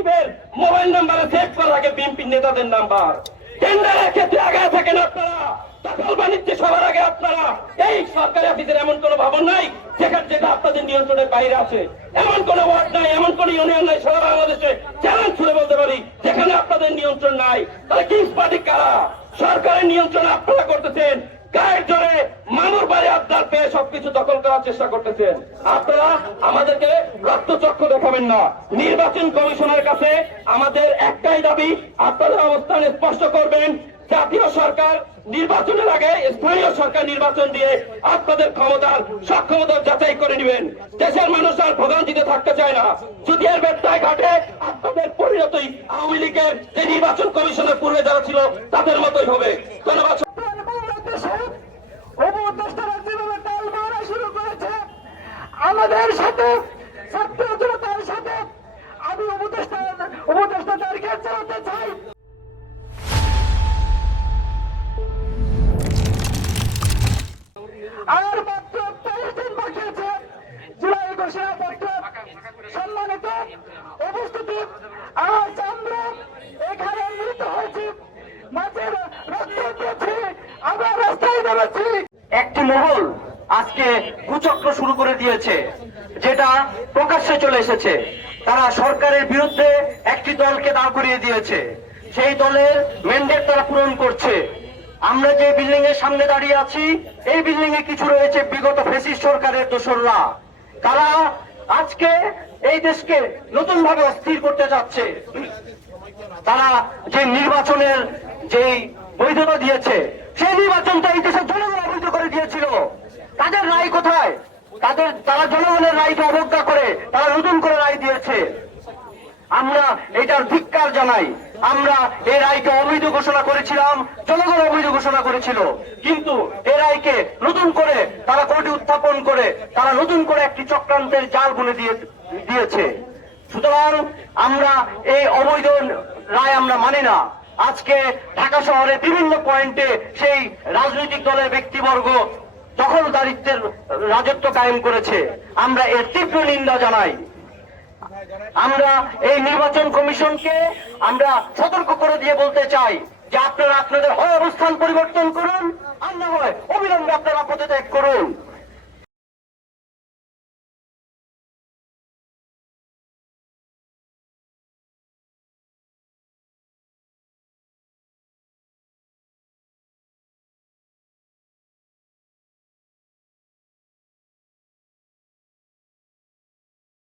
সচিবের মোবাইল নাম্বারে সেভ করা থাকে বিএনপি নেতাদের নাম্বার। টেন্ডারের ক্ষেত্রে আগে থাকেন আপনারা, দখল বাণিজ্যে সবার আগে আপনারা। এই সরকারি অফিসের এমন কোন ভবন নাই যেটা আপনাদের নিয়ন্ত্রণের বাইরে আছে, এমন কোন ওয়ার্ড নাই, এমন কোন ইউনিয়ন নাই সারা বাংলাদেশে চ্যালেঞ্জ ছুড়ে বলতে পারি যেখানে আপনাদের নিয়ন্ত্রণ নাই। তাহলে কিংস পার্টি কারা? সরকারের নিয়ন্ত্রণ আপনারা করতেছেন, গায়ের জোরে মামুর বাড়ি আবদার পেয়ে সবকিছু দখল করার চেষ্টা করতেছেন। আপনারা আমাদেরকে রক্তচক্ষু দেখাবেন না। নির্বাচন কমিশনের কাছে আমাদের একটাই দাবি, আপনাদের অবস্থান স্পষ্ট করবেন। জাতীয় সরকার নির্বাচনের আগে স্থানীয় সরকার নির্বাচন দিয়ে আপনাদের ক্ষমতার সক্ষমতা যাচাই করে নেবেন। দেশের মানুষ আর ভোগান্তিতে থাকতে চায় না। যদি এর ব্যত্যয় ঘটে আপনাদের পরিণতি আওয়ামী লীগের যে নির্বাচন কমিশনের পূর্বে যারা ছিল তাদের মতোই হবে। ধন্যবাদ। আমাদের সাথে ছাত্র জনতার সাথে আমি উপদেষ্টাদেরকে চালাতে চাই। আর মাত্র 23 দিন বাকি আছে জুলাই ঘোষণাপত্র। সম্মানিত উপস্থিতি, আজ আমরা এখানে মিলিত হয়েছি, মাঝের রক্ত দিয়েছি, আমরা রাস্তায় নেমেছি। একটি মহল আজকে কুচক্র শুরু করে দিয়েছে, যেটা প্রকাশ্যে চলে এসেছে। তারা সরকারের বিরুদ্ধে একটি দলকে দাঁড় করিয়ে দিয়েছে, সেই দলের ম্যান্ডেট তারা পূরণ করছে। আমরা যে বিল্ডিং এর সামনে দাঁড়িয়ে আছি, এই বিল্ডিং এ কিছু রয়েছে বিগত ফ্যাসিস্ট সরকারের দোসররা। তারা আজকে এই দেশকে নতুন ভাবে অস্থির করতে যাচ্ছে। তারা যে নির্বাচনের যে বৈধতা দিয়েছে, সেই নির্বাচনটা এই দেশের জনগণ অবৈধ করে দিয়েছিল। তাদের রায় কোথায়? তারা জনগণের রায়কে অবজ্ঞা করে তারা নতুন করে রায় দিয়েছে। আমরা এটার ধিক্কার জানাই। আমরা এই রায়কে অবৈধ ঘোষণা করেছিলাম, জনগণ অবৈধ ঘোষণা করেছিল, কিন্তু এই রায়কে নতুন করে তারা কোর্টে উত্থাপন করে তারা নতুন করে একটি চক্রান্তের জাল বুনে দিয়েছে। সুতরাং আমরা এই অবৈধ রায় আমরা মানি না। আজকে ঢাকা শহরে বিভিন্ন পয়েন্টে সেই রাজনৈতিক দলের ব্যক্তিবর্গ দখলদারিত্বের রাজত্ব কায়েম করেছে। আমরা এর তীব্র নিন্দা জানাই। আমরা এই নির্বাচন কমিশনকে আমরা সতর্ক করে দিয়ে বলতে চাই যে আপনারা আপনাদের হয় অবস্থান পরিবর্তন করুন, আর না হয় অবিলম্বে আপনারা পদত্যাগ করুন।